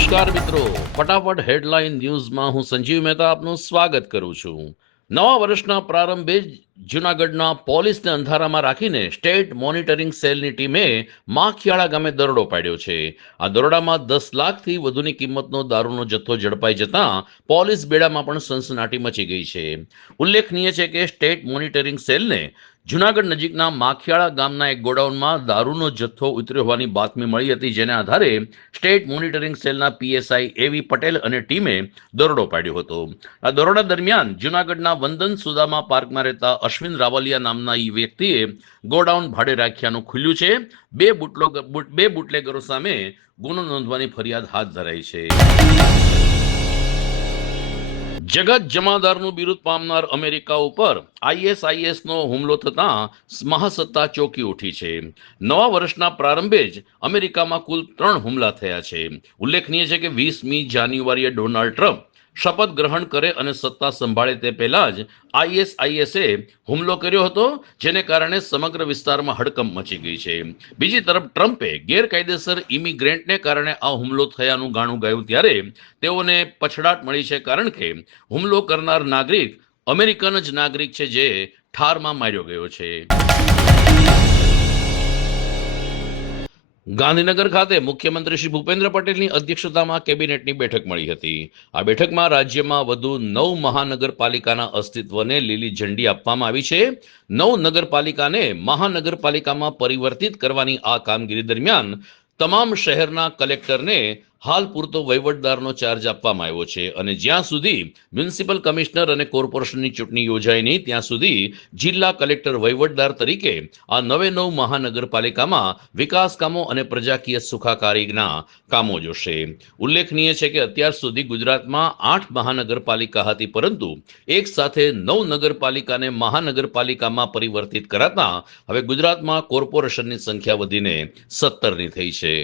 નમસ્કાર મિત્રો. ફટાફટ હેડલાઇન ન્યૂઝમાં હું સંજીવ મહેતા આપનું સ્વાગત કરું છું. નવા વર્ષના પ્રારંભે જ જૂનાગઢના પોલીસને અંધારામાં રાખીને સ્ટેટ મોનિટરિંગ સેલની ટીમે માખિયાળા ગામે દરોડો પાડ્યો છે. આ દરોડામાં દસ લાખથી વધુની કિંમતનો દારૂનો જથ્થો ઝડપાઈ જતાં પોલીસ બેડામાં પણ સનસનાટી મચી ગઈ છે. ઉલ્લેખનીય છે કે સ્ટેટ મોનિટરિંગ સેલને જૂનાગઢ નજીકના માખિયાળા ગામના એક ગોડાઉનમાં દારૂનો જથ્થો ઉતર્યો હોવાની બાતમી મળી હતી, જેના આધારે સ્ટેટ મોનિટરિંગ સેલના પીએસઆઈ એવી પટેલ અને ટીમે દરોડો પાડ્યો હતો. આ દરોડા દરમિયાન જુનાગઢના વંદન સુદામા પાર્કમાં રહેતા અશ્વિન રાવલિયા નામના ઈ વ્યક્તિએ ગોડાઉન ભાડે રાખ્યાનું ખુલ્યું છે. બે બુટલો બે બુટલેગરો સામે ગુનો નોંધવાની ફરિયાદ હાથ ધરાઈ છે. જગત જમાદારનું બિરુદ પામનાર અમેરિકા ઉપર આઈએસઆઈએસનો હુમલો થતાં મહાસત્તા ચોકી ઉઠી છે. નવા વર્ષના પ્રારંભે જ અમેરિકામાં કુલ ત્રણ હુમલા થયા છે. ઉલ્લેખનીય છે કે વીસમી જાન્યુઆરીએ ડોનાલ્ડ ટ્રમ્પ શપથ ગ્રહણ કરે અને સત્તા સંભાળે તે પહેલા જ આઈએસઆઈએસએ હુમલો કર્યો હતો, જેને કારણે સમગ્ર વિસ્તારમાં હડકંપ મચી ગઈ છે. બીજી તરફ ટ્રમ્પે ગેરકાયદેસર ઇમિગ્રેન્ટને કારણે આ હુમલો થયાનું ગાણું ગાયું ત્યારે તેઓને પછડાટ મળી છે કારણ કે હુમલો કરનાર નાગરિક અમેરિકન જ નાગરિક છે જે ઠારમાં માર્યો ગયો છે. ગાંધીનગર ખાતે મુખ્યમંત્રી શ્રી ભૂપેન્દ્ર પટેલની અધ્યક્ષતામાં કેબિનેટની બેઠક મળી હતી. આ બેઠકમાં રાજ્યમાં વધુ નવ મહાનગરપાલિકાના અસ્તિત્વને લીલી ઝંડી આપવામાં આવી છે. નવ નગરપાલિકાને મહાનગરપાલિકામાં પરિવર્તિત કરવાની આ કામગીરી દરમિયાન તમામ શહેરના કલેક્ટરને હાલ પૂરતો વહીવટદારનો ચાર્જ આપવામાં આવ્યો છે અને જ્યાં સુધી મ્યુનિસિપલ કમિશનર અને કોર્પોરેશનની ચૂંટણી યોજાય નહીં, ત્યાં સુધી જિલ્લા કલેક્ટર વહીવટદાર તરીકે આ નવે નવ મહાનગરપાલિકામાં વિકાસ કામો અને પ્રજાકીય સુખાકારીના કામો જોશે. ઉલ્લેખનીય છે કે અત્યાર સુધી ગુજરાતમાં આઠ મહાનગરપાલિકા હતી, પરંતુ એક સાથે નવ નગરપાલિકાને મહાનગરપાલિકામાં પરિવર્તિત કરાતા હવે ગુજરાતમાં કોર્પોરેશનની સંખ્યા વધીને સત્તરની થઈ છે.